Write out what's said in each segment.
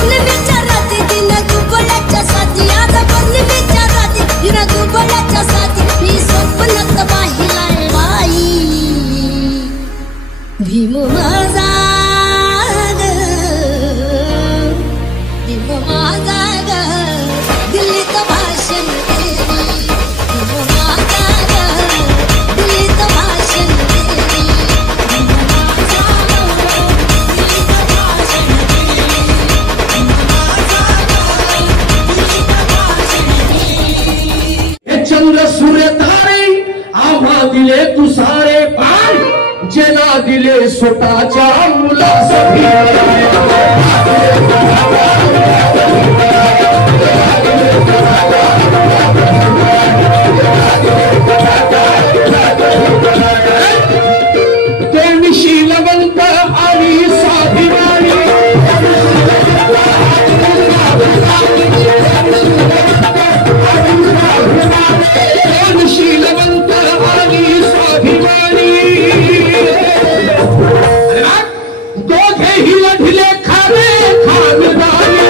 पौर्णिमेच्या रात्री तिनं दुबळ्याच्या साथी, आज पौर्णिमेच्या रात्री तिनं दुबळ्याच्या साथी, मी स्वप्नात पाहिलाय बाई भीम माझा ग, भीम माझा ग, दिल्लीत भाषण केली, भीम माझा ग, दिल्लीत भाषण केली, भीम माझा ग, दिल्लीत भाषण केली, भीम माझा ग, दिल्लीत भाषण केली. हे चंद्र सूर्य तारे आम्हा दिले तू सारे पाय, जेना दिले स्वतःच्या मुलासाठी. ते शीलवंत आणि स्वाभिमानी, शीलवंत आणि स्वाभिमानी, दोघेही लढले खावे खानदानी.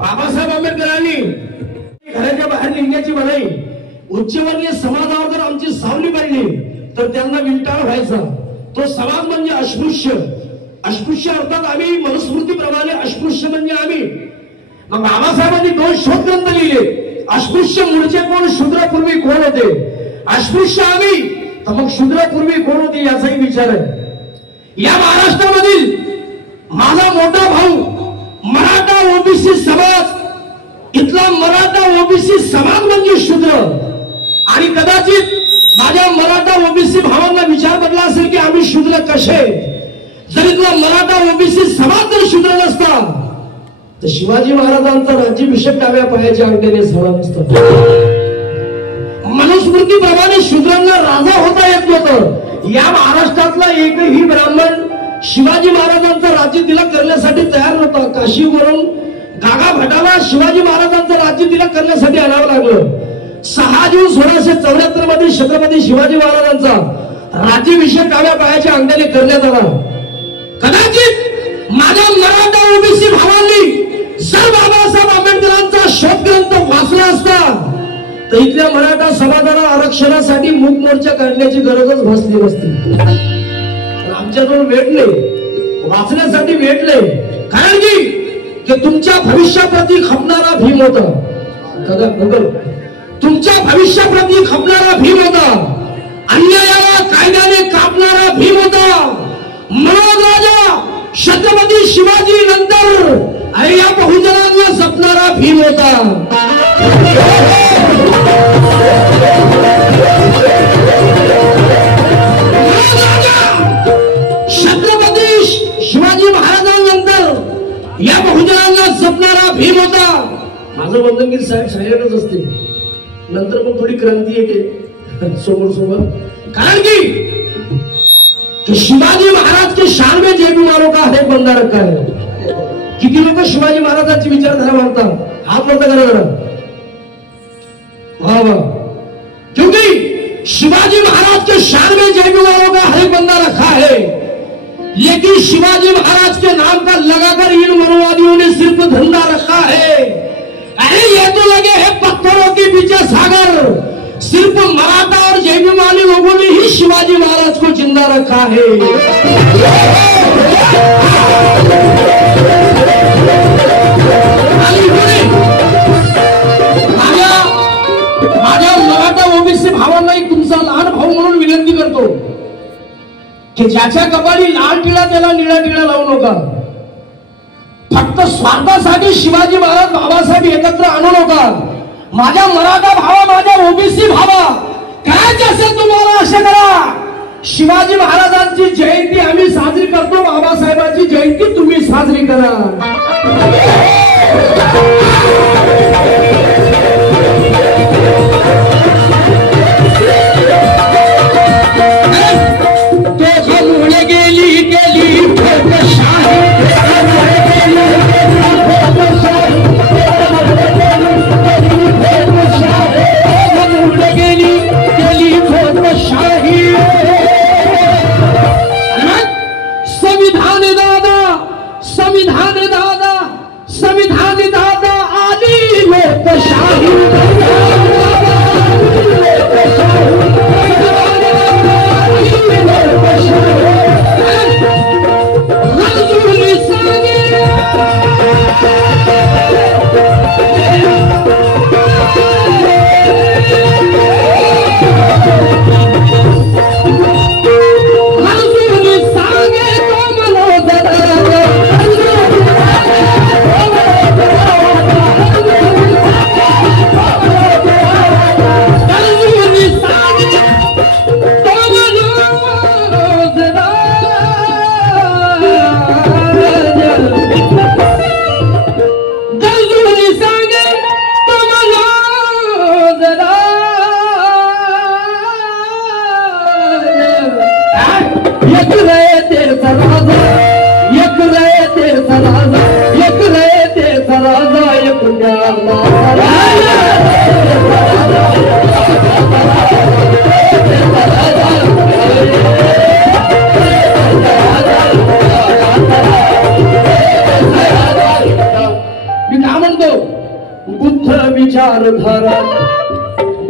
बाबासाहेब आंबेडकरांनी घराच्या बाहेर निघण्याची मनाई, उच्चवर्गीय समाजावर जर आमची सावली पडली तर त्यांना विंटाळ व्हायचा. तो समाज म्हणजे अस्पृश्य, अस्पृश्य अर्थात आम्ही मनुस्मृतीप्रमाणे अस्पृश्य म्हणजे आम्ही. मग बाबासाहेबांनी 2 शोधग्रंथ लिहिले. अस्पृश्य मूळचे कोण, शूद्रपूर्वी कोण होते, अस्पृश्य आम्ही, तर मग शूद्रपूर्वी कोण होते याचाही विचार आहे. या महाराष्ट्रामधील माझा मोठा भाऊ मराठा ओबीसी समाज, इथला मराठा ओबीसी समाज म्हणजे शूद्र. आणि कदाचित माझ्या मराठा ओबीसी भावांना विचार पडला असेल की आम्ही शूद्र कसे. जर इथला मराठा ओबीसी समाज जर शूद्र नसता तर शिवाजी महाराजांचा राज्याभिषेक डाव्या पायाच्या अंगठ्याने झाला नसता. मनुस्मृतीप्रमाणे शूद्रांना राजा होता येत नव्हतं. या महाराष्ट्रातला एकही ब्राह्मण शिवाजी महाराजांचं राज्य तिलक करण्यासाठी तयार नव्हता. काशीवरून गागा भटाला शिवाजी महाराजांचं राज्य तिलक करण्यासाठी आणावं लागलं. 6 जून 1674 मध्ये छत्रपती शिवाजी महाराजांचा राज्याभिषेक डाव्या पायाच्या अंगठ्याने करण्यात आला. कदाचित माझ्या मराठा ओबीसी भावांनी जर बाबासाहेब आंबेडकरांचा शोधग्रंथ वाचला असता तर इथल्या मराठा समाजाला आरक्षणासाठी मूक मोर्चा काढण्याची गरजच भासली नसती. आमच्याजवळ वेळ नाही, वाचण्यासाठी वेळ नाही. कारण की तुमच्या भविष्याप्रती खपणारा भीम होता. तुमच्या भविष्याप्रती खपणारा भीम होता. अन्यायाला कायद्याने कापणारा भीम होता. मनोज राजा छत्रपती शिवाजी नंतर या बहुजनांना जपणारा भीम होता. छत्रपती शिवाजी महाराजांनंतर या बहुजनांना जपणारा भीम होता. माझं वंदनगीर साहेब सायलेंटच असते, नंतर पण थोडी क्रांती येते समोर समोर. कारण की शिवाजी महाराज के शान में जय बीमारों का हरेक बंदा रखा है. किती लोक शिवाजी महाराजांची विचारधारा मानतात, हात वरता करा जरा. वाह वाह. क्योंकि शिवाजी महाराज के शान में जय बीमारों का हरेक लेकिन शिवाजी महाराज के नाम का लगाकर इन मनुवादियों ने सिर्फ धंधा रखा है। अरे ये तो लगे हैं पत्थरों के पीछे सागर। सिर्फ मराठा और जैनवाली लोगों ने ही शिवाजी महाराज को जिंदा रखा है। माझ्या मराठा ओबीसी भावांना एक तुमचा लहान भाऊ म्हणून विनंती करतो की ज्याच्या कपाळी लाल टिळा त्याला निळा टिळा लावू नका। फक्त स्वार्थासाठी शिवाजी महाराज बाबासाहेब एकत्र आणू नका। माझ्या मराठा भावा, माझ्या ओबीसी भावा, काय असेल तुम्हाला असं करा। शिवाजी महाराजांची जयंती आम्ही साजरी करतो, बाबासाहेबांची जयंती तुम्ही साजरी करा।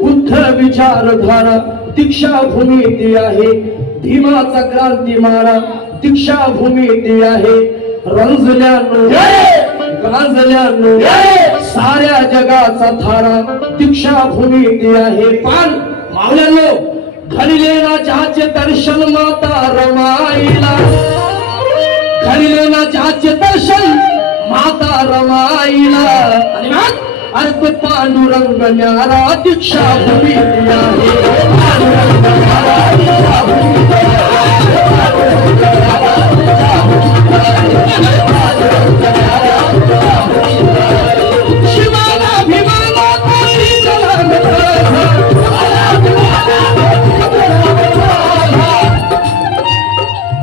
बुद्ध विचारधारा दीक्षाभूमी ती आहे। भीमाचा क्रांती मारा दीक्षाभूमी ती आहे। रंजल्यानो गांजल्यानो साऱ्या जगाचा थारा दीक्षाभूमी ती आहे। पण मावल्यानो घडलेला ज्याचे दर्शन माता रमाईला, घडलेला ज्याचे दर्शन माता रमाईला, आणि मग आज तो पांडुरंग न्यारा दीक्षाभूमी आहे। पांडुरंग न्यारा दीक्षाभूमी शिवाला भीमाला कोणी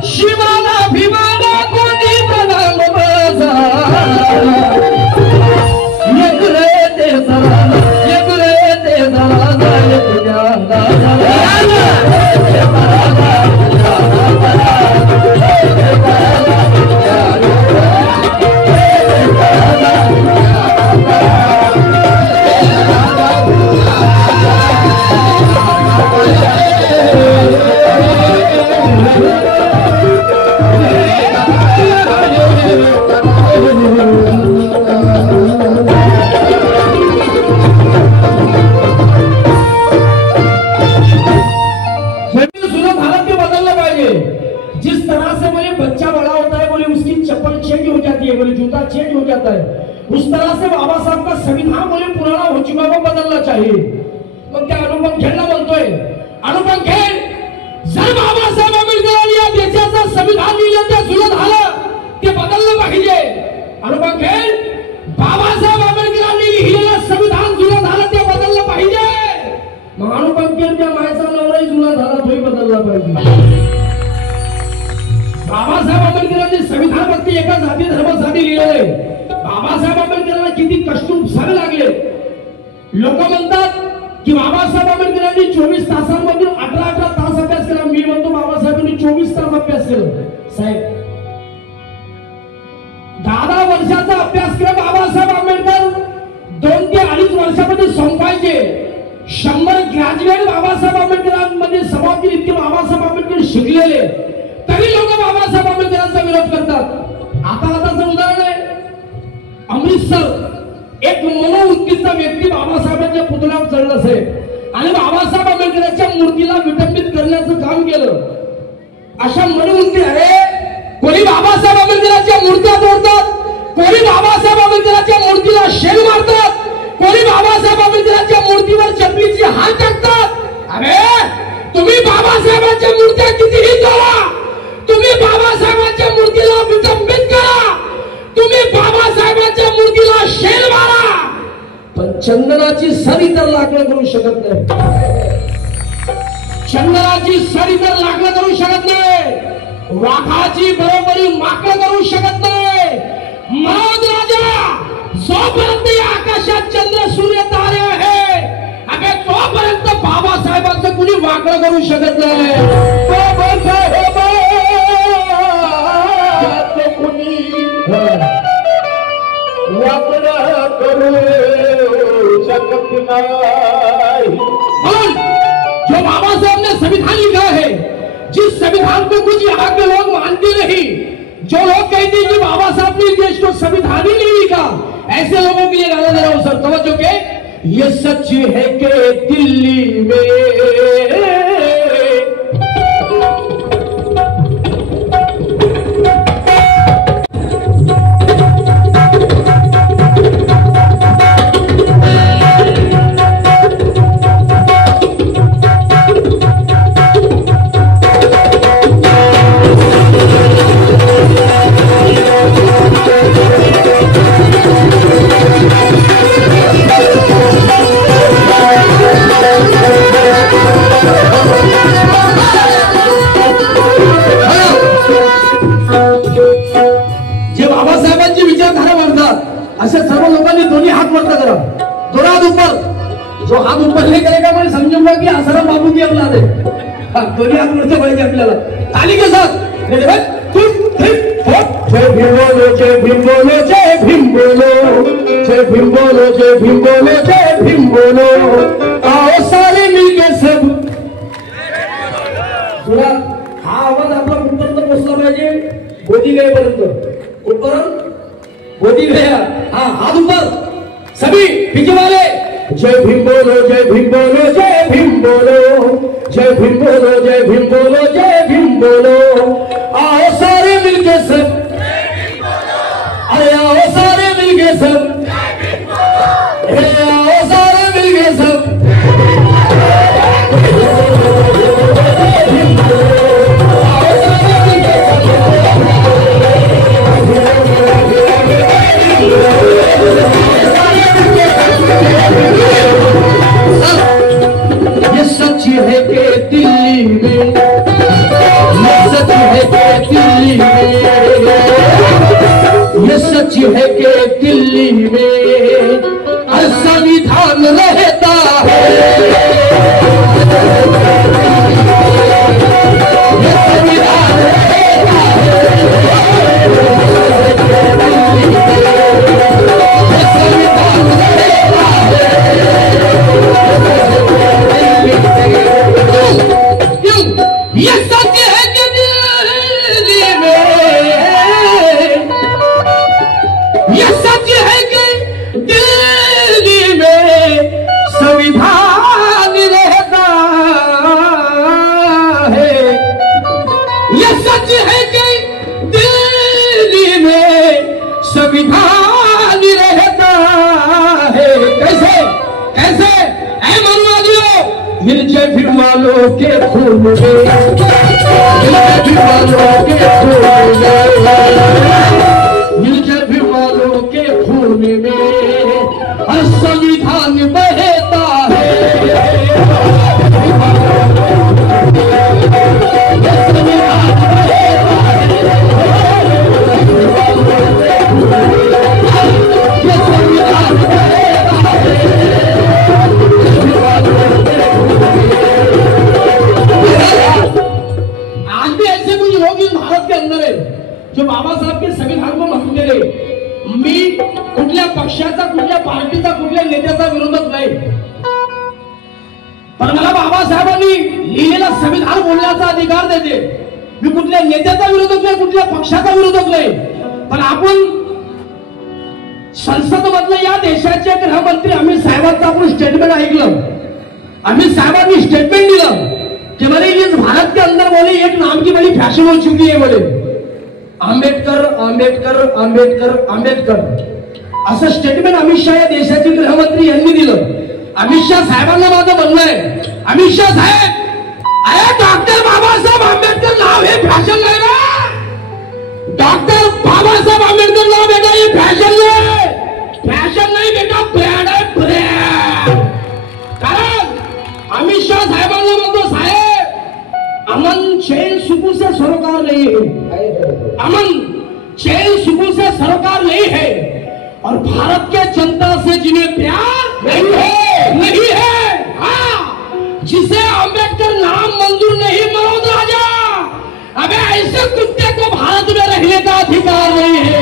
शिवाला भीमाला कोणी चेंज हो जाता है। उस तरह से बाबा साहब का संविधान बोले पुराना हो चुका वो बदलना चाहिए। मग त्या अनुपम खेळला म्हणतोय, अनुपम खेळ जर बाबासाहेब आंबेडकरांनी या देशाचं संविधान लिहिलं ते जुनं झालं ते बदललं पाहिजे। अनुपम खेळ बाबासाहेब आंबेडकरांनी लिहिलेलं संविधान जुनं झालं ते बदललं पाहिजे। मग अनुपम खेळ त्या मायचा नवराही जुना झाला तोही बदलला पाहिजे। बाबासाहेब आंबेडकरांनी संविधान फक्त एका जाती धर्मासाठी लिहिलेले। बाबासाहेब आंबेडकरांना किती कष्ट उपसावे लागले। लोक म्हणतात की बाबासाहेब आंबेडकरांनी 24 तासांमधून 18 तास अभ्यास केला। मी म्हणतो बाबासाहेबांनी 24 तास अभ्यास केला। साहेब करायचे 100 ग्रॅज्युएट बाबासाहेब आंबेडकरांमध्ये समाप्ती इतके बाबासाहेब आंबेडकर शिकलेले तरी लोक बाबासाहेब आंबेडकरांचा विरोध करतात। आता उदाहरण आहे अमृतसर एक मनोवृत्तीचा व्यक्ती बाबासाहेबांच्या पुतळ्यावर चढला असेल आणि बाबासाहेब आंबेडकरांच्या मूर्तीला विटंबित करण्याचं काम केलं। अशा मनोवृत्ती अरे कोणी बाबासाहेब आंबेडकरांच्या मूर्त्या तोडतात, कोणी बाबासाहेब आंबेडकरांच्या मूर्तीला शेण मारतात, कोणी बाबासाहेब आंबेडकरांच्या मूर्तीवर चपलीची हात टाकतात। अरे तुम्ही बाबासाहेबांच्या मूर्त्या कितीही तोडा, तुम्ही बाबासाहेबांच्या मूर्तीला विटंबित करा, तुम्ही बाबासाहेबांच्या मूर्तीला शेण मारा, पण चंदनाची सरी तर लाकडं करू शकत नाही। चंदनाची सरी तर लाकडं करू शकत नाही, वाघाची बरोबरी माकडं करू शकत नाही। मनोज राजा जोपर्यंत या आकाशात चंद्र सूर्य तारे आहे अबे तोपर्यंत बाबासाहेबांचं कुणी वाकडं करू शकत नाही। कुणी वाकडं करू शकत नाही। जो बाबा साहब ने संविधान लिखा है, जिस संविधान को कुछ यहाँ के लोग मानते नहीं, जो लोग कहते हैं कि बाबा साहब ने देश को संविधान ही नहीं लिखा, ऐसे लोगों के लिए गाना दे रहा हूं सर, तवज्जो के। ये सच है कि दिल्ली में असे सर्व लोकांनी दोन्ही हात वरता करा, दोनों हाथ ऊपर। जो हाथ ऊपर नहीं करेगा मैं समझूंगा कि आसाराम बाबू की औलाद है। दोन्ही हात वरते पाहिजे आपल्याला, ताली के साथ। जय भीम बोलो, जय भीम बोलो, जय भीम बोलो, जय भीम बोलो, जय भीम बोलो, जय भीम बोलो। आओ सारे मिलके सब। थोडा हा आवाज आपला कुठपर्यंत पोहोचला पाहिजे, गोदी गयेपर्यंत। कुठपर्यंत? गोदी गया। हाँ हाथ ऊपर सभी पीछे वाले। जय भीम बोलो, जय भीम बोलो, जय भीम बोलो, जय भीम बोलो, जय भीम बोलो, जय भीम बोलो। आओ सारे मिलके सब, अरे आओ सारे मिलके सब, आओ सारे मिलके सब। ये सच है कि दिल्ली में, ये सच है कि दिल्ली में, ये सच है कि दिल्ली में संविधान रहता है। ये संविधान रहता है, ये संविधान रहता है। ये सच है कि दिल्ली में, ये सच है कि दिल्ली में संविधान रहता है। ये सच है कि दिल्ली में संविधान रहता है। कैसे कैसे ऐ मनुवादियों, जय भीम वालों के खून में, जय भीम वालों के खून में, जय भीम वालों के खून में संविधान बहता है। जो बाबा साहब के संविधान को म्हणून गेले, मी कुठल्या पक्षाचा, कुठल्या पार्टीचा, कुठल्या नेत्याचा विरोधक नाही, पण मला बाबासाहेबांनी लिहिलेलं संविधान बोलण्याचा अधिकार देते. मी कुठल्या नेत्याचा विरोधक नाही, कुठल्या पक्षाचा विरोधक नाही, पण आपण संसद मधलं या देशाचे गृहमंत्री अमित साहेबांचं आपण स्टेटमेंट ऐकलं. अमित साहेबांनी स्टेटमेंट दिलं कि बोले इस भारत के अंदर बोले एक नाम की बड़ी फैशन हो चुकी है, बोले आंबेडकर आंबेडकर आंबेडकर आंबेडकर असं स्टेटमेंट अमित शहा या देशाचे गृहमंत्री यांनी दिलं. अमित शहा साहेबांना माझं म्हणणं आहे, अमित शहा साहेब, अरे डॉक्टर बाबासाहेब आंबेडकर नाव हे फॅशन नाही ना. डॉक्टर बाबासाहेब आंबेडकर नाव बेटा हे फॅशन नाही, फॅशन नाही बेटा, ब्रँड आहे ब्रँड. कारण अमित शहा साहेबांना म्हणतो, साहेब अमन चैन सुकून से सरोकार नहीं है, अमन चैन सुकून से सरोकार नहीं है, और भारत के जनता से जिन्हें प्यार नहीं है, हाँ, जिसे अम्बेडकर नाम मंजूर नहीं, मनोज राजा, अबे ऐसे कुत्ते को भारत में रहने का अधिकार नहीं है.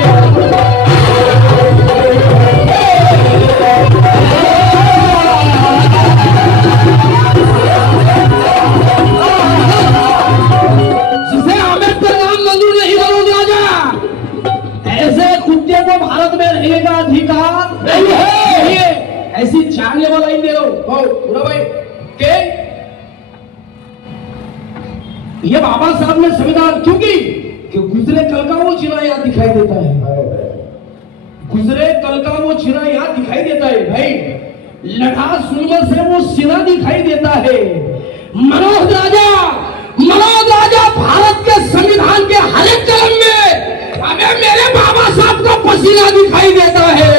जिसे अम्बेडकर नाम मंजूर नहीं, मनोज राजा, ऐसे कुत्ते को भारत में रहने का अधिकार नहीं है. ऐसी जानलेवा लाइन दे रहा हूं पूरा भाई के ये बाबा साहब ने संविधान, क्योंकि गुजरे कल का वो चिन्ह यहां दिखाई देता है, गुजरे कल का वो चिन्ह यहां दिखाई देता है भाई. लड़ा जुल्म से वो सिरा दिखाई देता है. मनोज राजा भारत के संविधान के हर एक कलम में अबे मेरे बाबा साहब का पसीना दिखाई देता है.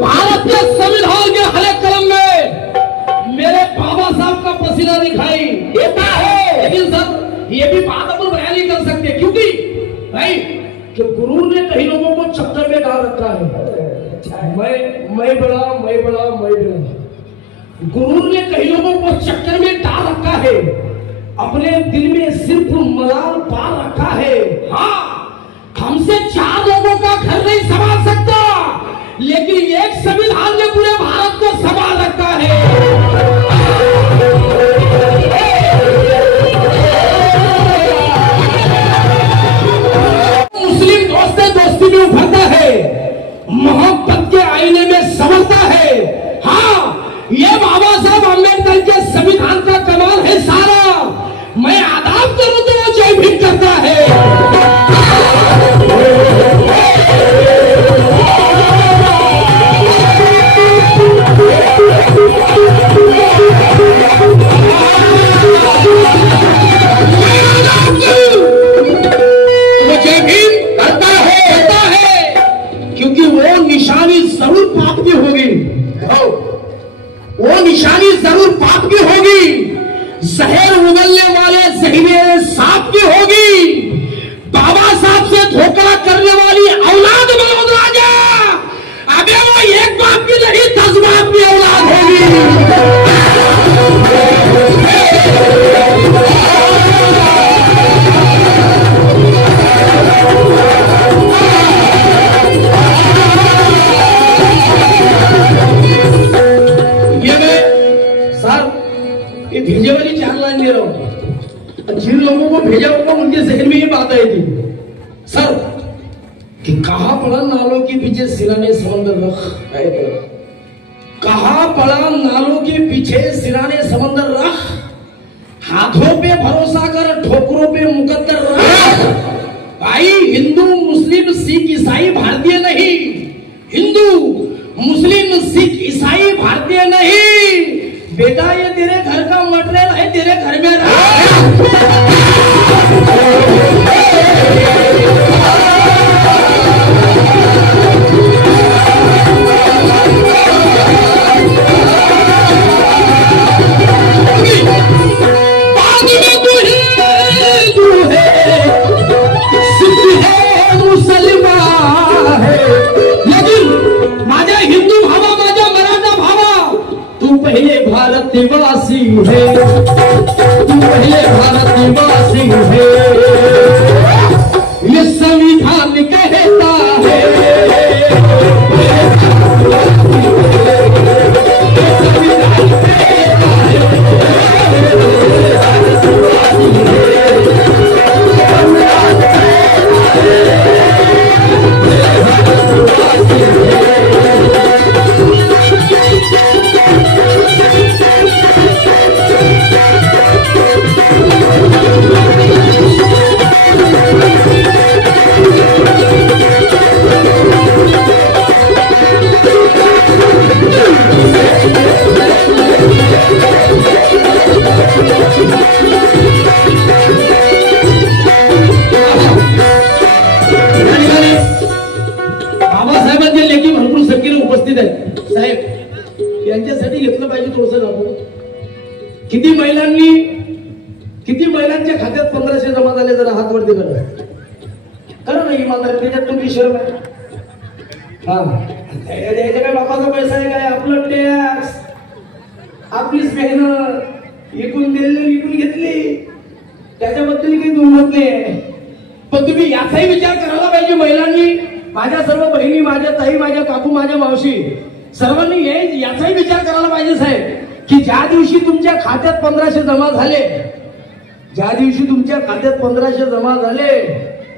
भारत के संविधान के हर एक कलम में मेरे बाबा साहब का पसीना दिखाई देता है. लेकिन सर ये भी बात अपन बयान नहीं कर सकते, क्योंकि भाई कि गुरु ने कई लोगों को चक्कर में डाल रखा है. मैं बड़ा. गुरु ने कई लोगों को चक्कर में डाल रखा है, अपने दिल में सिर्फ मलाल पाल रखा है. हाँ, हमसे 4 लोगों का घर नहीं संभाल सकता, लेकिन एक संविधान ने पूरे भारत को संभाल रखा है. मुस्लिम दोस्ती में उभरता है, मोहब्बत के आईने में संवरता है. हाँ, ये बाबा साहब अम्बेडकर के संविधान का कमाल है सारा. मैं आदाब करूं तो वो जय भीम करता है. जय भीम करता है, क्योंकि वो निशानी जरूर पाप की होगी, वो निशानी जरूर पाप की होगी. जहर उगलने वाले जहरीले सांप की होगी. बाबा साहब से धोखा करने वाली औलाद मनोज राजा, अबे वो एक बाप की नहीं 10 बाप की औलाद होगी. ये भेजे वाली 4 लाइन दे रहा हूं. जिन लोगों को भेजा होगा उनके जहन में ये बात आई थी सर कि कहां पड़ा नालों के पीछे सिराने समंदर रख, कहां पड़ा नालों के पीछे सिराने समंदर रख, हाथों पे भरोसा कर ठोकरों पे मुकद्दर रख. भाई हिंदू मुस्लिम सिख ईसाई भारतीय नहीं, हिंदू मुस्लिम सिख ईसाई भारतीय नहीं बेटा, ये तेरे घर का मटेरियल है, तेरे घर में मुसलमान है, लेकिन माझ्या हिंदू भावा, माझ्या मराठा भावा, तू पहिले भारतवासी आदिवासी है, तू पहले भारतवासी है, ये संविधान कहता है। बाबासाहेबांचे लेखी भरपूर संख्येने उपस्थित आहेत साहेब, यांच्यासाठी घेतलं पाहिजे थोडंसं लागू. किती महिलांच्या खात्यात 1500 जमा झाले, जरा हात वरती करा. खरं नाही इमानदारी, त्याच्यात तुमची शरम आहे. हा द्यायचं काय बापाचा पैसा आहे काय, आपलं टॅक्स, आपलीच मेहनत, इकून दिलेली इकून घेतली, त्याच्याबद्दल काही दुमत नाही. पण तुम्ही याचाही विचार करायला पाहिजे महिलांनी, माझ्या सर्व बहिणी, माझ्या ताई, माझ्या काकू, माझ्या मावशी, सर्वांनी याचाही विचार करायला पाहिजे साहेब, की ज्या दिवशी तुमच्या खात्यात 1500 जमा झाले, ज्या दिवशी तुमच्या खात्यात 1500 जमा झाले,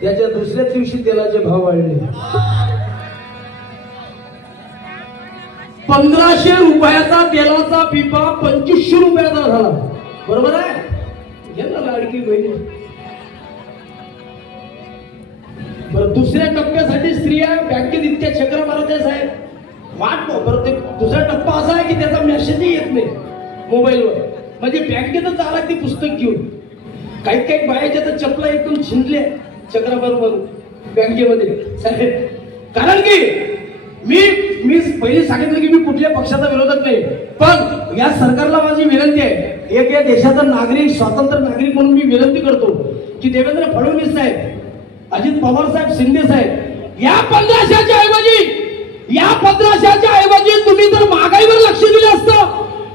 त्याच्या दुसऱ्याच दिवशी तेलाचे भाव वाढले. 1500 रुपयाचा तेलाचा पिपा 2500 रुपयाचा झाला. बरोबर आहे? घे ना लाडकी बहिणी. बरं, दुसऱ्या टप्प्यासाठी स्त्रिया बँकेत इतक्या चक्र मारत आहे साहेब, वाट बरं. दुसरा टप्पा असा आहे की त्याचा मेसेजही येत नाही मोबाईलवर, म्हणजे बँकेतच आला ती पुस्तक घेऊन. काही बायाच्या तर चपला एकदम छिंदल्या चक्राबरोबर बँकेमध्ये साहेब. कारण की मी पहिले सांगितलं की मी कुठल्या पक्षाचा विरोधक नाही, पण या सरकारला माझी विनंती आहे, एक या देशाचा नागरिक, स्वतंत्र नागरिक म्हणून मी विनंती करतो की देवेंद्र फडणवीस साहेब, अजित पवार साहेब, शिंदे साहेब, या 1500च्या ऐवजी तुम्ही जर महागाईवर लक्ष दिलं असतं,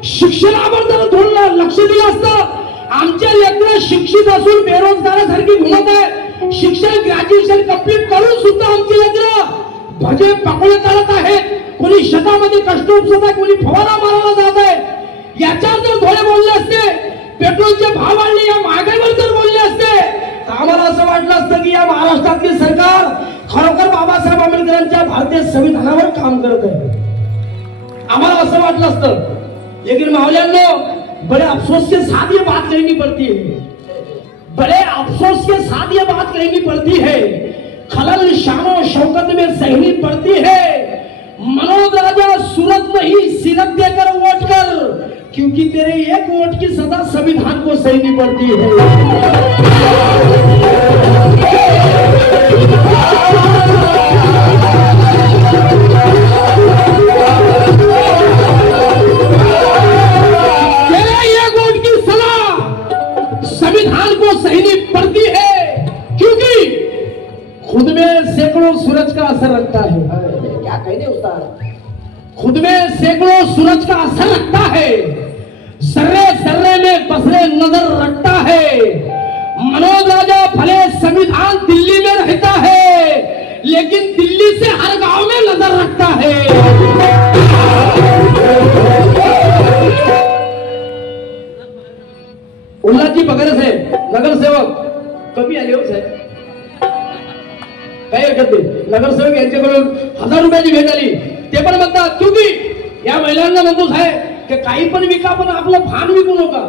शिक्षणावर जर थोडं लक्ष दिलं असतं. आमच्या लेकरं शिक्षित असून बेरोजगारासारखी घुमत आहे, शिक्षण ग्रॅज्युएशन कंप्लीट करून सुद्धा आमची लेकरं भजे पकोडे चालत आहेत, कोणी शेतामध्ये कष्ट उपसत आहे, कोणी फवारा मारायला जात आहे. याच्यावर जर थोडे बोलले असते, पेट्रोलचे भाव वाढले, या महागाईवर जर बोलले असते, तर आम्हाला असं वाटलं असतं की या महाराष्ट्रातली सरकार खरोखर बाबासाहेब आंबेडकरांच्या भारतीय संविधानावर काम करत आहे. आम्हाला असं वाटलं असतं. लेकिन मावल्यांनो, बड़े अफसोस के साथ ये बात कहनी पड़ती है, बड़े अफसोस के साथ ये बात कहनी पड़ती है, खलल शानो शौकत में सहनी पड़ती है. मनोज राजा सूरत नहीं सीरत देकर वोट कर, क्योंकि तेरे एक वोट की सदा संविधान को सहनी पड़ती है. संविधान को सहनी पड़ती है, क्योंकि खुद में सैकड़ों सूरज का असर रखता है. क्या कहने उस्ताद, खुद में सैकड़ों सूरज का असर रखता है, सर्रे सर्रे में बसरे नजर रखता है. मनोज राजा भले संविधान दिल्ली में रहता है, लेकिन दिल्ली से हर गांव में नजर रखता है. उल्हाजी पगारे साहेब, नगरसेवक कमी आले हो साहेब, काय हरकत नाही. नगरसेवक यांच्याकडून 1000 रुपयाची भेट आली. ते पण म्हणतात, तुम्ही या महिलांना म्हणतो साहेब की काही पण विका, पण आपलं भान विकू नका,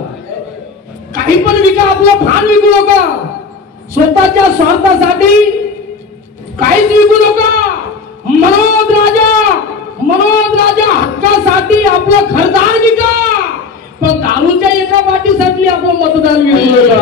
काही पण विका, आपलं भान विकू नका, स्वतःच्या स्वार्थासाठी काहीच विकू नका. मनोज राजा हक्कासाठी आपलं घरदार विका, पण दारूच्या एका पाठीसाठी आपलं मतदान विकू नका.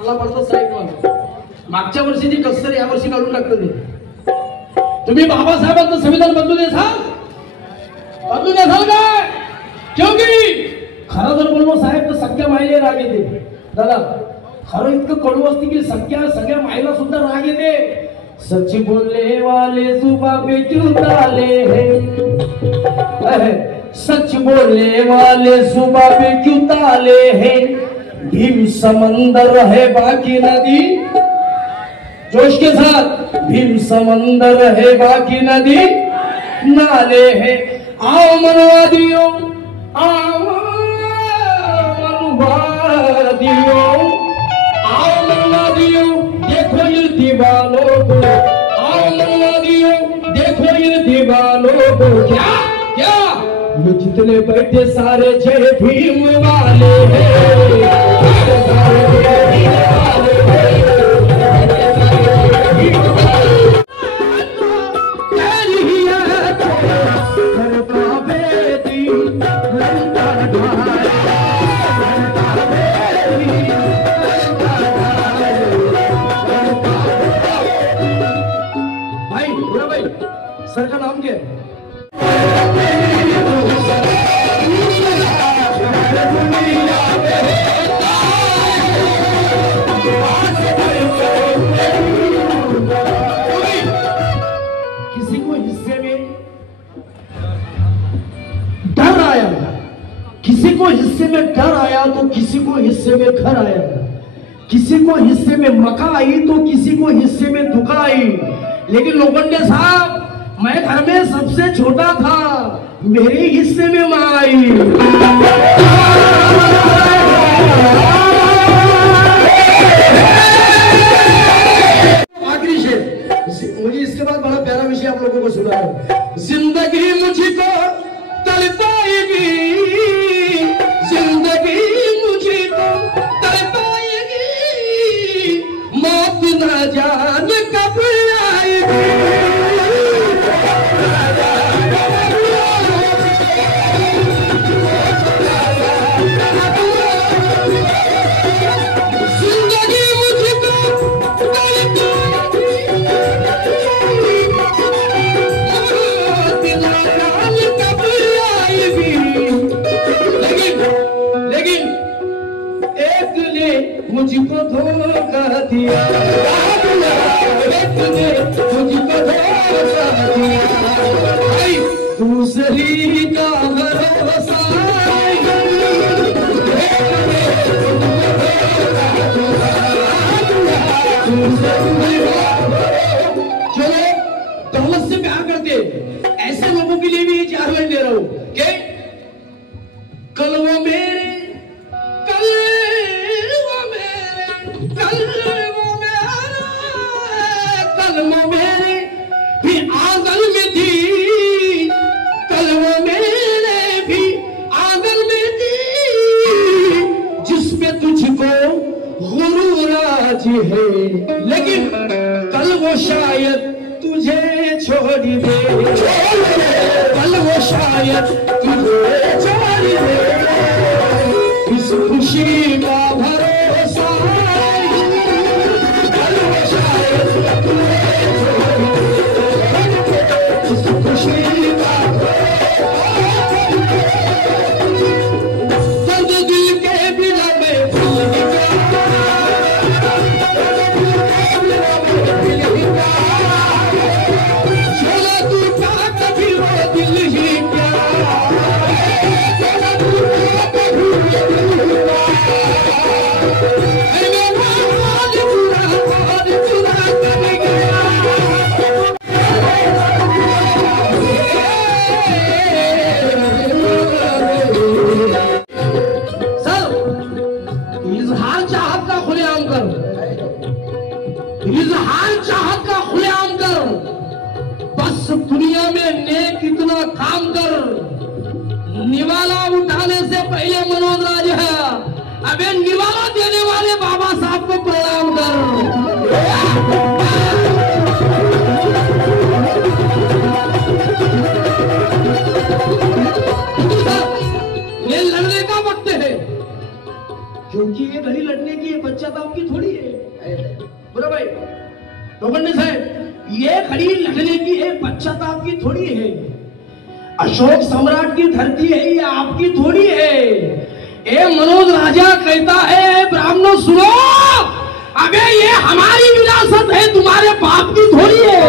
मला पडतो साहेब मला मागच्या वर्षीची कसर या वर्षी काढून टाकलं ते तुम्ही बाबासाहेबांचं संविधान बदलू देसाल काय क्योंकि खरं जर बोललो साहेब तर सगळ्या मायले राग येते दादा खरं इतकं कडू असते की सगळ्या मायला सुद्धा राग येते सच बोलने वाले जुबा पे क्यों डाले हैं सच बोलने वाले जुबा पे क्यों डाले हैं भीम समंदर है बाकी नदी जोश के साथ भीम समंदर है बाकी नदी नाले है आओ मनवादियों आओ मनवादियों आओ मनवादियों देखो ये दीवानों को आओ मनवादियों देखो ये दीवानों को क्या क्या ये जितने बैठे सारे जय भीम वाले हैं सर का नाम क्या है किसी को हिस्से में डर आया किसी को हिस्से में डर आया तो किसी को हिस्से में घर आया किसी को हिस्से में मका आई तो किसी को हिस्से में दुका आई लेकिन लोखंडे साहब मैं घर में सबसे छोटा था मेरे हिस्से में मां आई आखिरी शेर मुझे इसके बाद बड़ा प्यारा विषय आप लोगों को सुना है जिंदगी मुझको तड़पाएगी जिंदगी मुझको तड़पाएगी मौत न जाने कब आएगी मुझको धोखा दिया मुझको धोखा दिया दूसरी का भरोसा चलो दौलत से प्यार करते ऐसे लोगों के लिए भी ये 4 लाइन दे रहा हूं कि कल वो मेरे भी आंगन में थी कल वो मेरे भी आंगन में थी जिसपे तुझको गुरूर आज है लेकिन कल वो शायद तुझे छोड़ दे कल वो शायद तुझे छोड़ दे इस खुशी का भरोसा कल वो शायद इजहार चाहत का खुलेआम कर बस दुनिया में नेक इतना काम कर निवाला उठाने से पहले मनोज राज है अबे निवाला देने वाले बाबा साहब को प्रणाम कर ये लड़ने का वक्त है क्योंकि ये घड़ी लड़ने की बच्चा तो आपकी थोड़ी है भाई लोखंडे साहब, ये खड़ी लड़ने की है, पश्चाताप की थोड़ी है। अशोक सम्राट की धरती है, ये आपकी थोड़ी है। ए मनोज राजा कहता है ब्राह्मणों सुनो, अबे ये हमारी विरासत है, तुम्हारे बाप की थोड़ी है।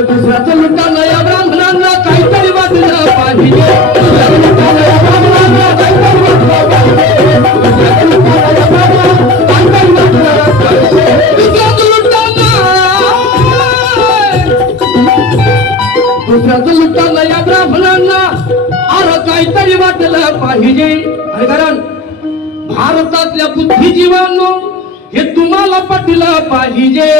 दुसऱ्याचं लुटा नया ब्राह्मणांना काहीतरी वाटलं पाहिजे, दुसऱ्याचं लुटा नया ब्राह्मणांना अरे काहीतरी वाटलं पाहिजे। आणि कारण भारतातल्या बुद्धिजीवांनो हे तुम्हाला पटलं पाहिजे।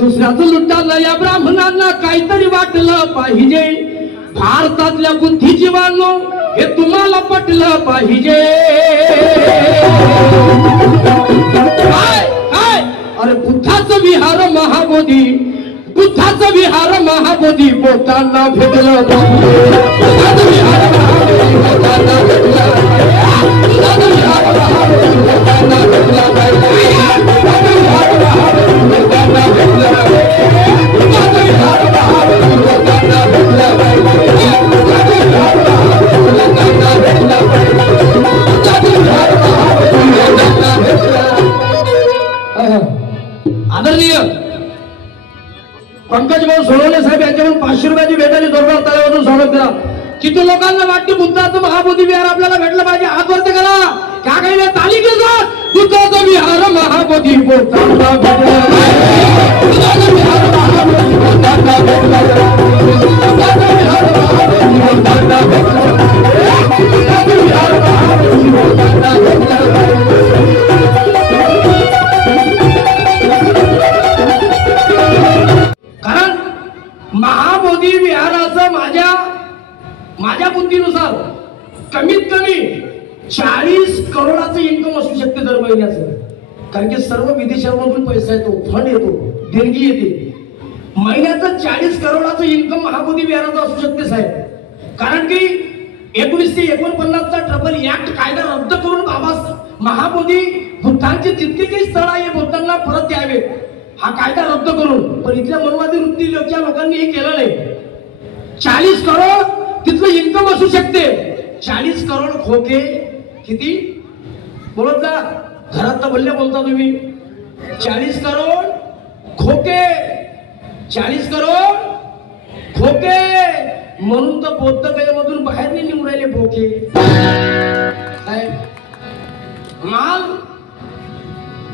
दुसऱ्याचं लुटाला या ब्राह्मणांना काहीतरी वाटलं पाहिजे। भारतातल्या बुद्धिजीवांनो हे तुम्हाला पटलं पाहिजे। काय काय अरे बुद्धाचं विहार महाबोधी, बुद्धाचं विहार महाबोधी बोटांना भेटलं पाहिजे। बुद्धाचं विहार महाबोधी बोटांना भेटलं पाहिजे। बुद्धाचं विहार महाबोधी बोटांना भेटलं पाहिजे। बुद्धाचं विहार महाबोधी बोटांना भेटलं पाहिजे। बुद्धाचं विहार महाबोधी बोटांना भेटलं पाहिजे। बुद्धाचं विहार महाबोधी बोटांना भेटलं पाहिजे। बुद्धाचं विहार महाबोधी बोटांना भेटलं। आदरणीय पंकज भाऊ सोनवणे साहेब यांच्याकडून 500 रुपयाची भेटायची जोरदार तालीमधून स्वागत करा। किती लोकांना वाटते बुद्धाचं महाबोधी विहार आपल्याला भेटलं पाहिजे, हात वरती करा। क्या काही ताली घेतात, बुद्धाचं विहार महाबोधी बोटांना भेटलं पाहिजे। बुद्धाचं विहार महाबोधी बोटांना भेटलं पाहिजे। बुद्धाचं विहार महाबोधी बोटांना भेटलं पाहिजे। बुद्धाचं विहार महाबोधी बोटांना भेटलं पाहिजे। कारण महाबोधी विहाराचं माझ्या बुद्धीनुसार कमीत कमी 40 करोडाचं इन्कम असू शकते दर महिन्याचं। कारण की सर्व विदेशांमधून पैसा येतो, फंड येतो, देणगी येते। महिन्याचं 40 करोडाचं इन्कम महाबोधी विहाराचं असू शकते साहेब। कारण की 1949चा ट्रबल ऍक्ट कायदा रद्द करून बाबा महाबोधी बुद्धांचे जितके काही स्थळ आहे बुद्धांना परत द्यावे हा कायदा रद्द करून, पण इथल्या मनवादी वृत्तीच्या लोकांनी हे केलं नाही। 40 करोड तिथलं इन्कम असू शकते। 40 करोड खोके किती बोलत जा, घरात तर बोलले बोलता तुम्ही। 40 करोड खोके, 40 करोड खोके म्हणून तर बौद्ध गयेमधून बाहेर नाही निघून राहिले बोके।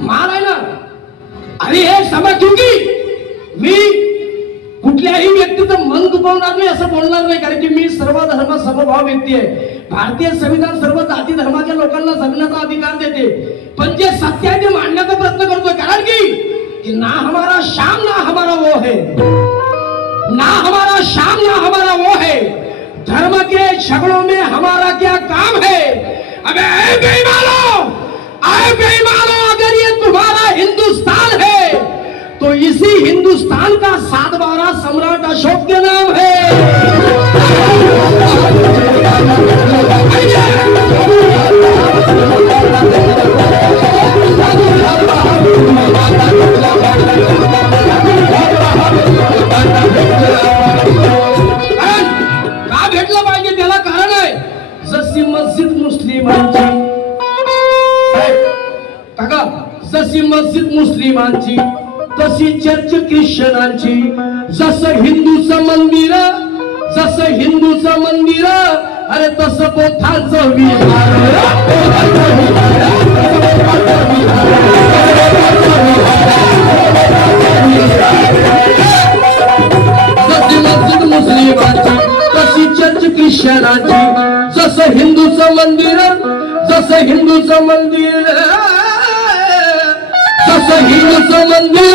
माल आहे ना, आणि हे सभा क्योंकि मी कुठल्याही व्यक्तीचं मन दुखवणार नाही असं बोलणार नाही। कारण की मी सर्व धर्म समभाव व्यक्ती आहे। भारतीय संविधान सर्व जाती धर्माच्या लोकांना जगण्याचा अधिकार देते, पण जे सत्य आहे ते मांडण्याचा प्रयत्न करतोय। कारण की ना हमारा शाम ना हमारा वो है, ना हमारा शाम ना हमारा वो है। धर्म के झगड़ों में हमारा क्या काम है। अबे बेईमानों, अगर ये तुम्हारा हिंदुस्तान है तो इसी हिंदुस्तान का 7/12 सम्राट अशोक के नाम है। का भेटलं पाहिजे त्याला कारण आहे, जशी मस्जिद मुस्लिमांची काका, जशी मस्जिद मुस्लिमांची तशी चर्च ख्रिश्चनांची, जसं हिंदूचं मंदिर, जसं हिंदूचं मंदिर, अरे तसं बौद्धांचं विहार। जशी मस्जिद मुस्लिमांची तशी चर्च ख्रिश्चनांची, जसं हिंदूचं मंदिर, जसं हिंदूचं मंदिर, जसं हिंदूचं मंदिर,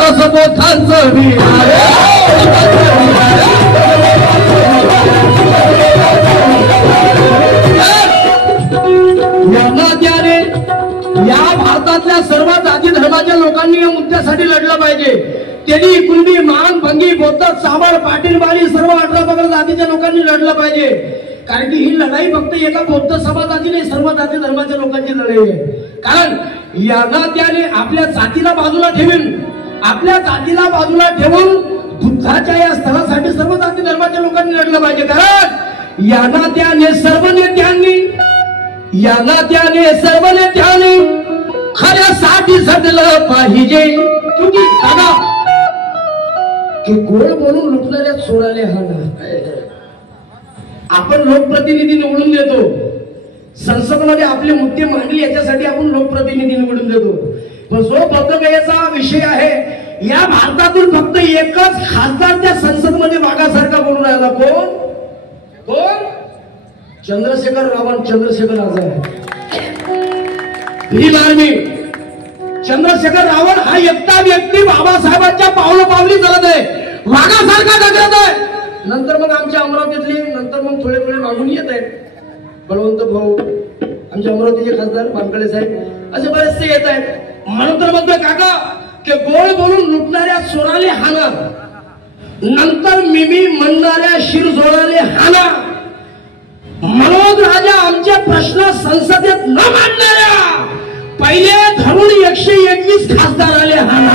तसं बौद्धांचं विहार। समाजातल्या सर्व जाती धर्माच्या लोकांनी या मुद्द्यासाठी लढलं पाहिजे. तेली, कुणबी, मान, भंगी, बौद्ध, चावड, पाटील, बाली सर्व 18 पगड जातीच्या लोकांनी लढलं पाहिजे. कारण की ही लढाई फक्त एका बौद्ध समाजाची नाही, सर्व जाती धर्माच्या लोकांची लढाई आहे. कारण यांना त्याने आपल्या जातीला बाजूला ठेवून बुद्धाच्या या स्थळासाठी सर्व जाती धर्माच्या लोकांनी लढलं पाहिजे. कारण यांना त्याने सर्व नेत्यांनी खऱ्यासाठी झटलं पाहिजे. तुम्ही सांगा की गोड बोलून लुटणाऱ्या चोराले हाना. आपण लोकप्रतिनिधी निवडून देतो, संसदमध्ये आपले मुद्दे मांडले याच्यासाठी आपण लोकप्रतिनिधी निवडून देतो. पण जो बौद्धगयेचा विषय आहे, या भारतातून फक्त एकच खासदार त्या संसदमध्ये वाघासारखा बोलून राहिला. कोण? चंद्रशेखर आझाद. भीम आर्मी. चंद्रशेखर रावण हा एकटा व्यक्ती बाबासाहेबांच्या पावली चालत आहे, वाघासारखा डगरत आहे. नंतर मग आमच्या अमरावतीतले, नंतर मग थोडे मागून येत आहेत. बळवंत भाऊ, आमचे अमरावतीचे खासदार बांबकडे साहेब, असे बरेचसे येत आहेत. म्हणून तर म्हणतोय काका की गोड बोलून लुटणाऱ्या चोराले हाना, नंतर मिमी म्हणणाऱ्या शिरजोडाले हाना. मनोज राजा आमचे प्रश्न संसदेत न मांडणाऱ्या पहिले धरून 121 खासदार आले हाना.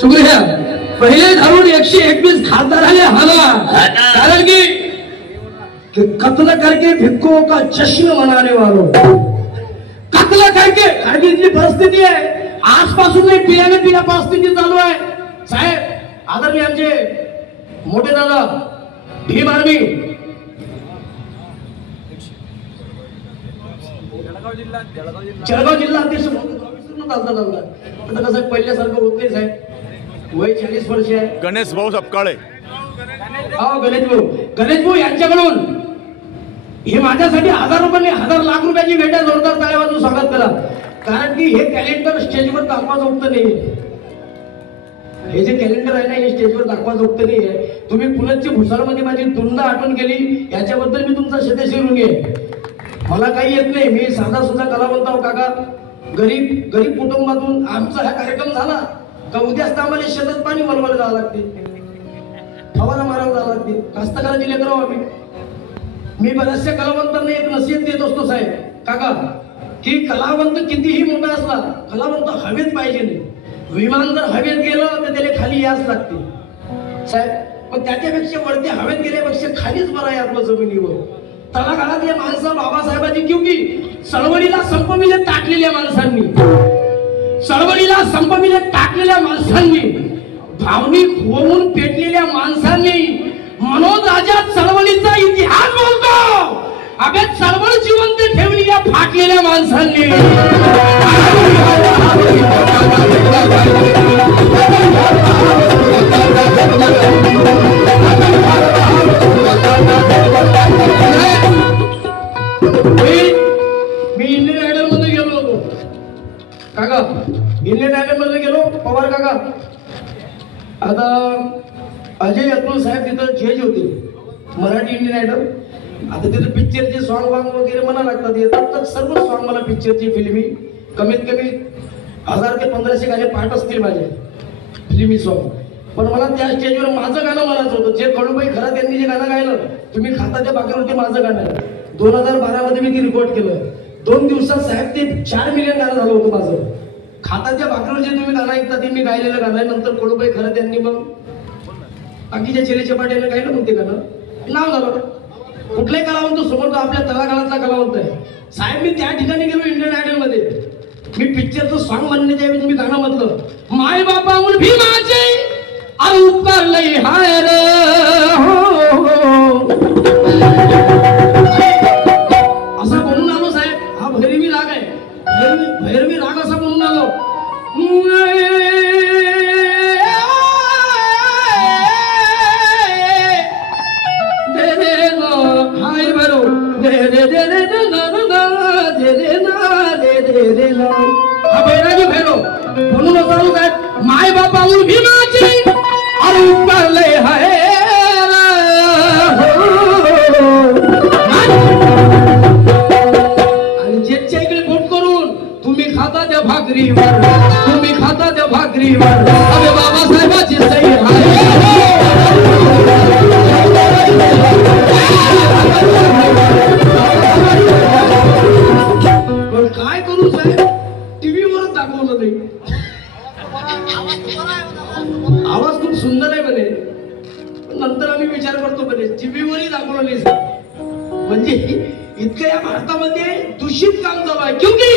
शुक्रिया. पहिले धरून 121 खासदार आले हाना. कारण की कत्ल करके भिक्खुओं का जश्न मनाने वालों, कत्ल करके. कारण की इतनी परिस्थिती आहे, आजपासून नाही पिढ्या परिस्थिती चालू आहे. साहेब आदरणीय आमचे मोठे दादा भीम आर्मी, जळगाव जिल्हा अध्यक्ष आता कसं पहिल्यासारखं होत नाही साहेब. वय 40 वर्ष आहे. गणेश भाऊ सपकाळे. गणेश भाऊ यांच्याकडून हे माझ्यासाठी 1000 रुपये 1000 लाख रुपयाची भेट आहे. जोरदार टाळ्या वाजवून स्वागत करा. कारण की हे कॅलेंडर स्टेजवर दाखवाजोगतं नाही. हे जे कॅलेंडर आहे ना, हे स्टेजवर दाखवाजोगतं नाही आहे. तुम्ही पुण्याची भुसारमध्ये माझी धुंद आठवण केली, याच्याबद्दल मी तुमचा शतशी ऋणी आहे. मला काही येत नाही, मी साधा सुद्धा कलावंत आहो काका. गरीब कुटुंबातून आमचा हा कार्यक्रम झाला का उद्याच आम्हाला शेतात पाणी वळवायला जावं लागते, फवारा मारायला जावं लागते. कास्तकाराची लेकरं आम्ही. मी बऱ्याचशा कलावंतांना एक नसीहत देत असतो साहेब काका, की कलावंत कितीही मोठा असला, कलावंत हवेत पाहिजे नाही. विमान जर हवेत गेलं तर त्याला खाली याच लागते साहेब. पण त्याच्यापेक्षा वरती हवेत गेल्यापेक्षा खालीच बरं आहे आपलं जमिनीवर. तळागाळातल्या माणसं बाबासाहेबांची, क्योंकि चळवळीला संपमिले टाकलेल्या माणसांनी, भावनिक होऊन पेटलेल्या माणसांनी, मनोज राजा चळवळीचा इतिहास बोलतो. अबे चळवळ जिवंत ठेवली या फाटलेल्या माणसांनी. मी इंडियन आयडल मध्ये गेलो होतो काका. इंडियन आयडल मध्ये गेलो पवार काका. आता अजय अतुल साहेब तिथं जज होते, मराठी इंडियन आयडल. आता तिथं पिक्चरचे सॉंग वगैरे मला लागतात, येतात तर सर्व सॉंग मला पिक्चरची फिल्मी कमीत कमी 1000 ते 1500 गाणे पाठ असतील माझे फिल्मी सॉंग. पण मला त्या स्टेजवर माझं गाणं म्हणायचं होतं, जे कडूबाई खरात यांनी जे गाणं गायलं, तुम्ही खाताच्या भाकरीवरती माझं गाणं आहे. 2012 मध्ये मी ती रेकॉर्ड केलं. 2 दिवसात साहेब ते 4 मिलियन गाणं झालं होतं माझं. खाताच्या भाकरीवर जे तुम्ही गाणं ऐकता ते मी गायलेलं गाणं आहे. नंतर कडूबाई खरात यांनी मग बाकीच्या चेलेच्या पाट्यानं गायलं मग ते गाणं, नाव झालं. कुठलाही कलावंत समोर तो आपल्या तळागाळातला कलावंत आहे साहेब. मी त्या ठिकाणी गेलो इंडियन आयडल मध्ये. मी पिक्चरचं सॉंग म्हणण्याच्या ऐवजी मी गाणं म्हटलं, माय बापाहून भीमाचे अरे उपकार लई हाय रे असा म्हणून आलो साहेब. हा भैरवी राग आहे, भैरवी राग असा म्हणून आलो. हाय बरो दे दे दे दे दे दे दे दे दे दे दे दे. बैरागी भैरव म्हणून चालू काय माय बापावर भीमाची अरे उपकारलंय हाय आणि जेच्या इकडे बोट करून तुम्ही खाता त्या भाकरीवर तुम्ही खाता त्या भाकरीवर अरे बाबासाहेबाची सही हाय पण काय करू साहेब टीव्हीवरच दाखवलं नाही आवाज खूप सुंदर आहे म्हणे नंतर आम्ही विचार करतो म्हणे टीव्हीवरही दाखवलं नाही म्हणजे इतकं या भारतामध्ये दूषित काम चालू आहे क्योंकि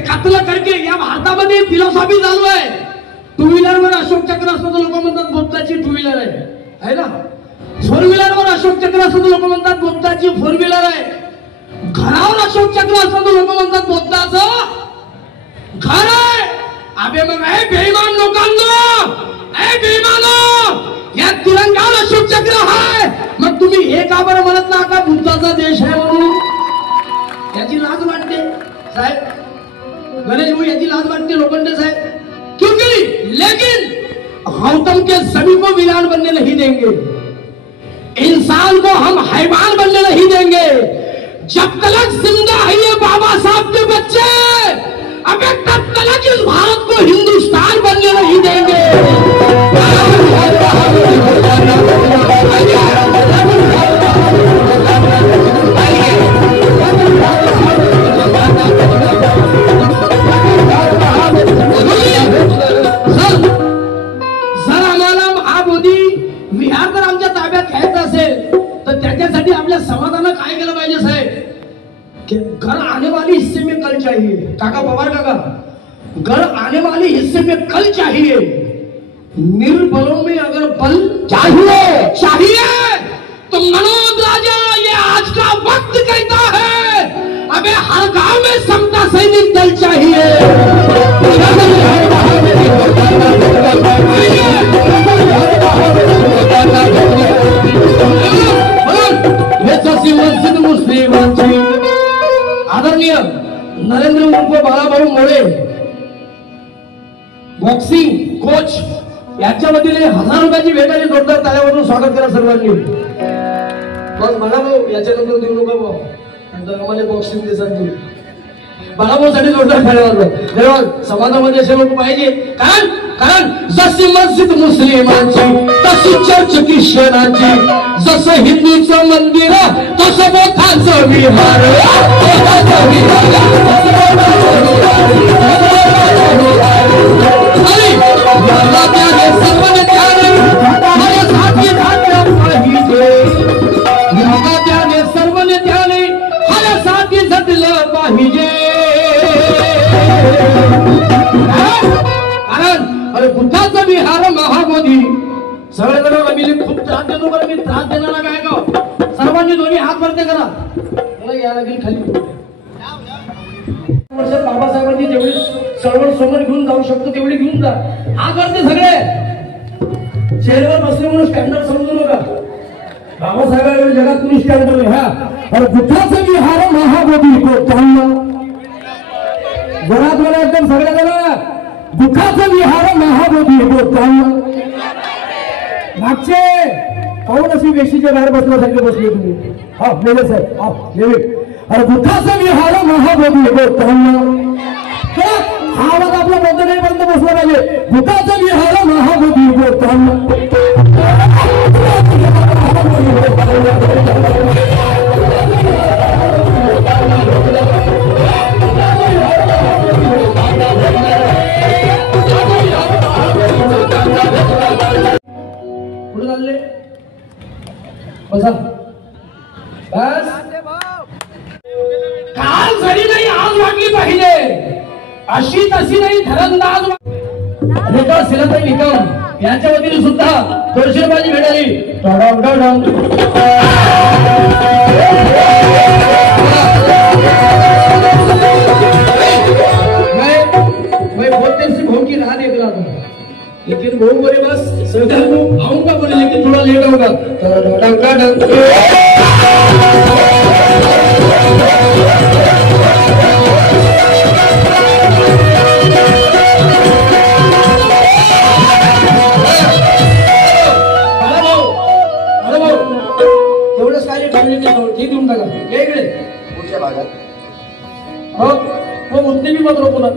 कत्ल करके या भारतामध्ये फिलॉसॉफी चालू आहे टू व्हीलर वर अशोक चक्र असतं तर लोक म्हणतात बोपताची टू व्हीलर आहे ना फोर व्हीलर वर अशोक चक्र असतं तर लोक म्हणतात बोपताची फोर व्हीलर आहे घरावर अशोक चक्र असतं तर लोक म्हणतात बोपताचं घर आहे अबे मग हे बेईमान लोकांना ए बेईमानो या तिरंगावर अशोक चक्र आहे मग तुम्ही हे का बरं म्हणत ना का बुद्धाचा देश आहे म्हणून याची लाज वाटते साहेब गणेश भाऊ याची लाज वाटते लोखंडे साहेब क्योंकि लेकिन गौतम के सभी को वीरान बनने नहीं देंगे इंसान को हम हैवान बनने नहीं देंगे जब तक जिंदा है ये बाबा साहब के बच्चे अबे तब तक इस भारत को हिंदुस्तान बनने नहीं देंगे जर आम्हाला महाबोधी विहार जर आमच्या ताब्यात घ्यायचं असेल तर त्याच्यासाठी आपल्या समाजानं काय केलं पाहिजे साहेब कि घर आने वाली हिस्से में कल चाहिए काका पवार काका घर आने वाले हिस्से में कल चाहिए निर्बलों में अगर बल चाहिए तो मनोज राजा ये आज का वक्त कहता है अबे हर गांव में समता सैनिक दल चाहिए मस्जिद मुस्लिमांची आदरणीय नरेंद्र उर्फ बाळाभाऊ मोरे बॉक्सिंग कोच यांच्या वतीने 1000 रुपयाची भेट आणि जोरदार ताल्यावरून स्वागत करा सर्वांनी मग बाळाभाऊ याच्यानंतर देऊ नका भाऊ नंतर आम्हाला बॉक्सिंग देसान तुम्ही बाळाभाऊसाठी जोरदार ताल्या धन्यवाद समाजामध्ये असे लोक पाहिजे कारण जशी मस्जिद मुस्लिमांची तशी चर्च ख्रिश्चनांची जसं हिंदूचं मंदिर तसं बोथाचं विहार सर्वांनी त्याने हर साथी झटलं पाहिजे कारण अरे बुद्धाचा विहार महाबोधी सगळेजण आम्ही खूप त्रास देतो बरं मी त्रास देणारा काय का सर्वांनी दोन्ही हात वरते करा मला या लागेल खाली वर्षात बाबासाहेबांनी जेवढी चळवळ समोर घेऊन जाऊ शकतो तेवढी घेऊन जा हात वरते सगळे चेहऱ्यावर बसले म्हणून स्टँडर्ड समजू नका बाबासाहेबांच्या जगात कुणी स्टँडर्ड नाही हा अरे बुद्धाचा विहार महाबोधी घरात मला एकदम सगळ्या दुःखाचा विहार महाबोधी मागचे काहून अशी वेशीच्या बाहेर बसल्यासारखे बसले तुम्ही हा नेले साहेब हा नेले अरे दुःखाचा विहार महाबोधी हा आवाज आपला बंद नाही बंद बसला पाहिजे दुःखाचा विहार महाबोधी कुठे चालले बसा बस काल जरी नाही आज वाटली पाहिजे अशी तशी नाही धरंदाज शिलाताई निकम यांच्या वतीने सुद्धा 200 रुपयाची भेट मैं बहुत देर से भाव की राह देख रहा था लेकिन भाऊ बोले बस सरकार को आऊंगा बोले लेकिन थोड़ा लेट होगा वो उतने भी मत रोको ना।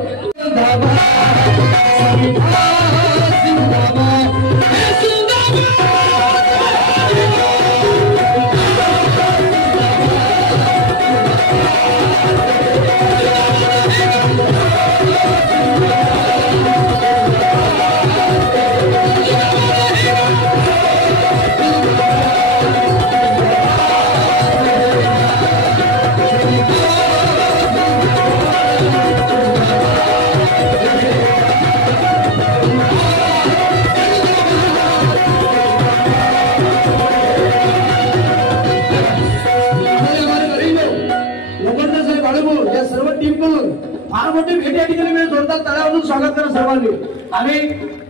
फार मोठी भेट या ठिकाणी मी जोरदार तळ्यावरून स्वागत करा सर्वांनी. आणि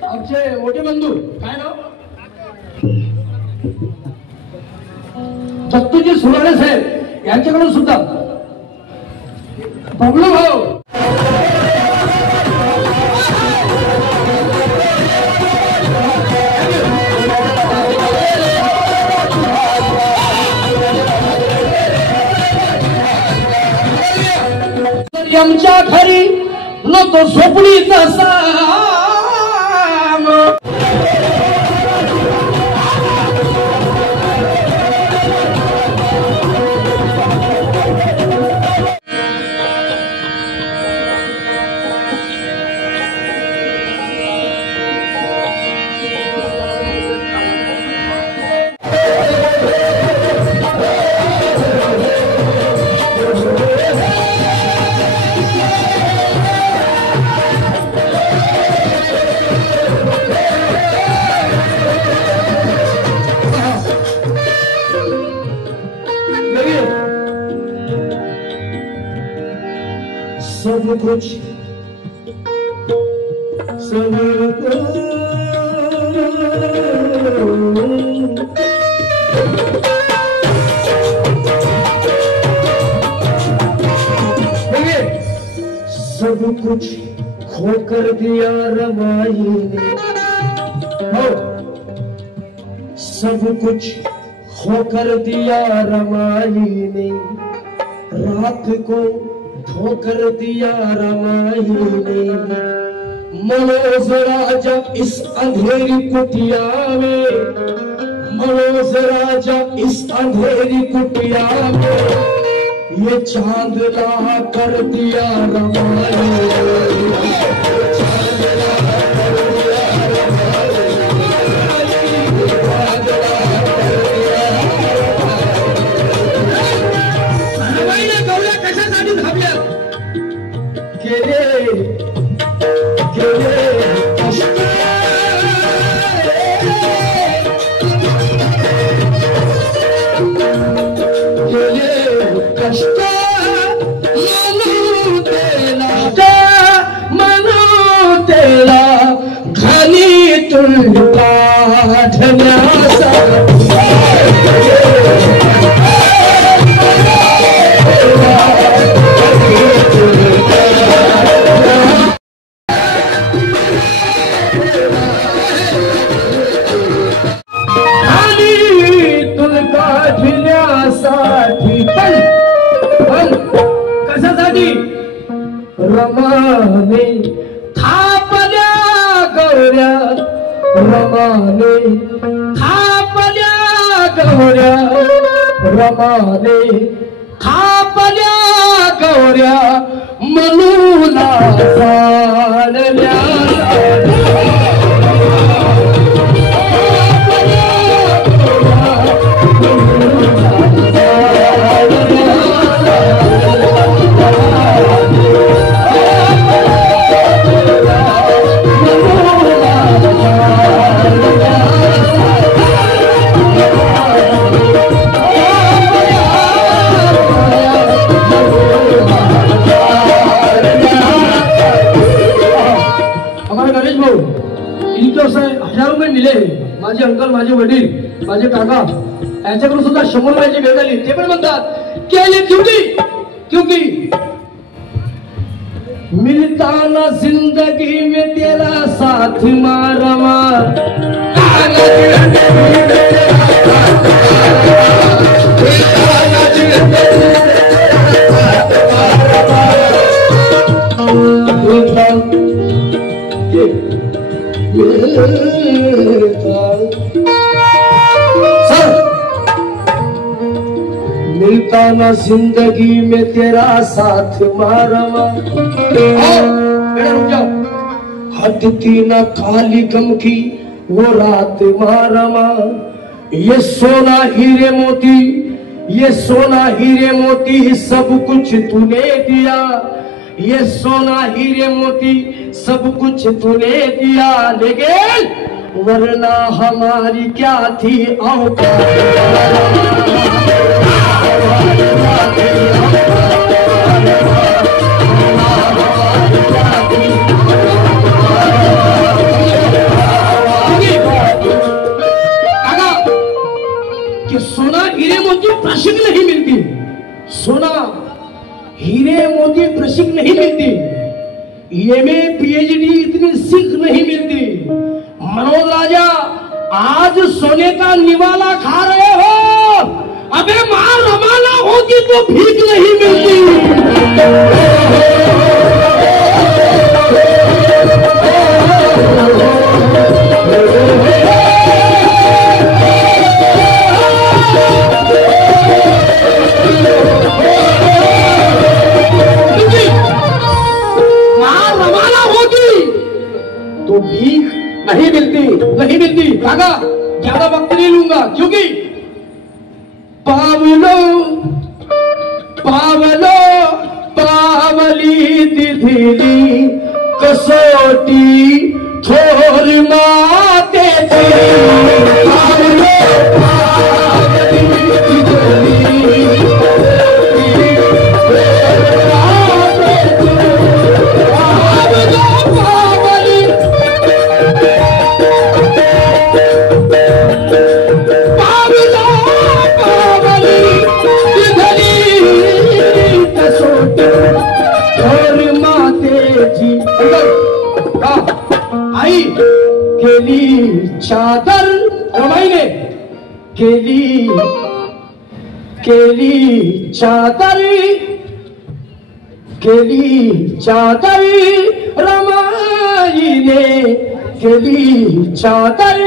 आमचे मोठे बंधू काय नाव दत्तूजी सुराणे साहेब यांच्याकडून सुद्धा बबलू भाऊ आमच्या घरी न तो झोपडीचा साम सब कुछ सब कुछ खोकर दिया रमाई ने, सब कुछ खोकर दिया रमाई ने, रात को ठोकर दिया रमाई ने, मनोज राजा इस अंधेरी कुटिया में, मनोज राजा इस अंधेरी कुटिया में, ये चांद ला कर दिया रमाई ने, चांद ला कर दिया रमाई ने, चांद ला कर दिया रमाई ने. गवळ्या कशासाठी धावल्या केले केले कष्ट केले कष्ट म्हणू तेला घालीतून काढण्यासाठी कशासाठी रमाने थापल्या गौऱ्या, रमाने थापल्या गौऱ्या, रमाने थापल्या गौऱ्या, मनूला जाणल्या हजार रुपये दिले. माझे अंकल, माझे वडील, माझे काका यांच्याकडून सुद्धा 100 रुपयाची भेट आली. ते पण म्हणतात केले क्योंकि मिलता ना जिंदगी में तेरा साथ मारमा, सर, मिलता ना जिंदगी में तेरा साथ मारवा, रुक जाओ, हटती ना काली गम की वो रात मारवा, ये सोना हीरे मोती, ये सोना हीरे मोती सब कुछ तूने दिया, ये सोना हीरे मोती सब कुछ तूने दिया, लेकिन वरना हमारी क्या थी औकात। कि सोना हीरे मोती प्रशिक नहीं मिलती, सोना हीरे मोती प्रशिक नहीं मिलती, एमए पीएचडी इतनी सीख नहीं मिलती। मनोज राजा, आज सोने का निवाला खा रहे हो, अबे मां रवाना होगी तो भीख नहीं मिलती। तो भीख नहीं मिलती, नहीं मिलती। काका ज्यादा वक्त नहीं लूंगा, क्योंकि पावलो पावलो पावली दिधीली कसोटी थोड़ी माते थी, पावलो पावली दिधीली केली चादर रमाईने, केली केली चादर, केली चादर रमाईने, केली चादर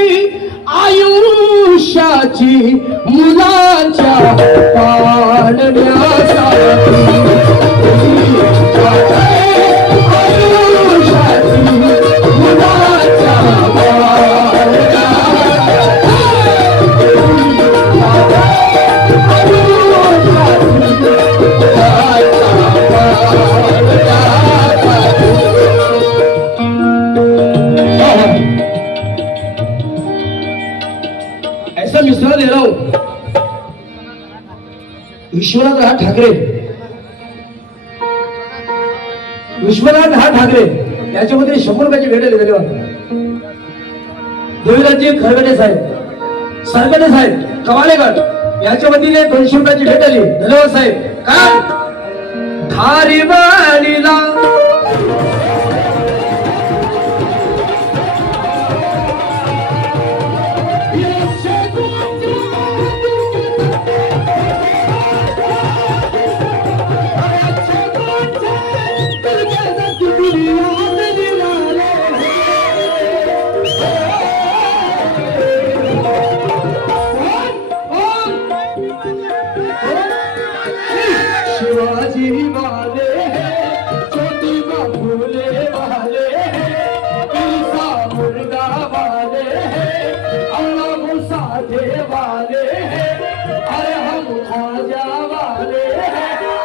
आयुष्याची मुलाच्या पाळण्यासाठी, आयुष्याची मुलाच्या ऐसा मिश्रण दे रहा हूं। विश्वनाथ ठाकरे, विश्वनाथ ठाकरे याच्यामध्ये 100 रुपयाची भेट आली, धन्यवाद। देवीराजी खरगडे साहेब, सरगडे साहेब, कवालेकर याच्या वतीने 200 रुपयाची भेट आली, धन्यवाद साहेब। काय धारीवाडीला शिवाजी वाले छोटी फूले वाले, पिसा मुर्गा वाले, अल्लाह साधे वाले, अरे हम खाजा वाले,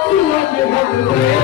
शिवाजी वाले।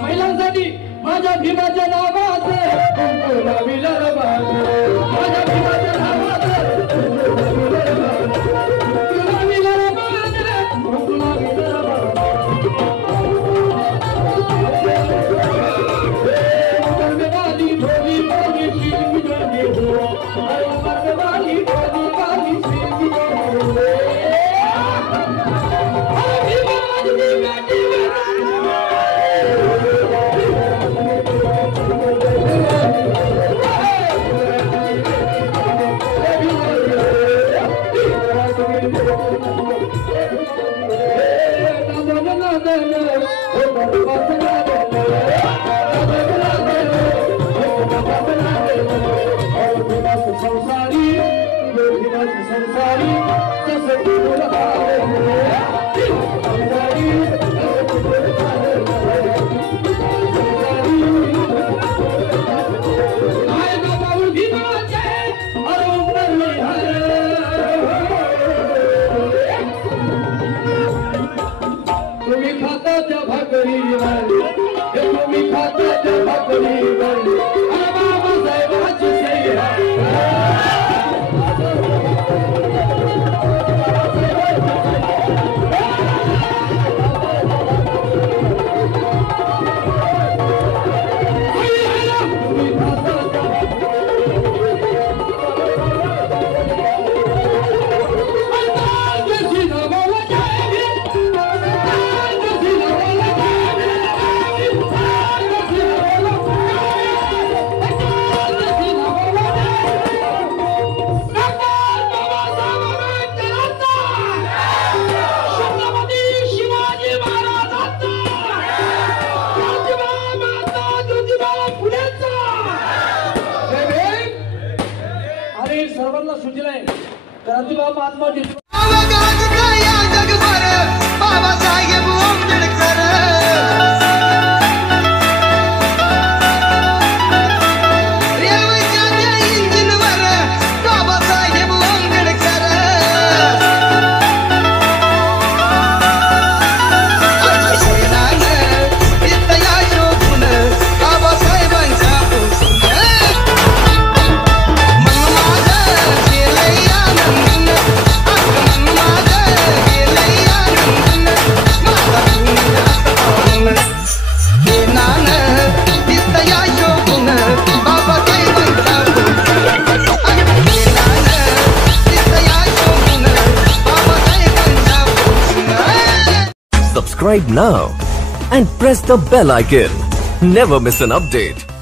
महिलांसाठी माझ्या भीमाच्या नावाचे कुंकुला विलर माझ्या भीमाच्या नावाचे कुंकुला विलर कुंकुला विलर मर्दवाली भोली भोली शिल्पी जाने हो मर्दवाली भोली भोली शिल्पी जाने हो सर्वांना सुचलंय क्रांतीबा महात्मा बाबासाहेब आंबेडकर रेल्वेच्या त्या इंजिनवर बाबासाहेब आंबेडकर इतया शोभून बाबासाहेबांच्या Subscribe now and press the bell icon. Never miss an update.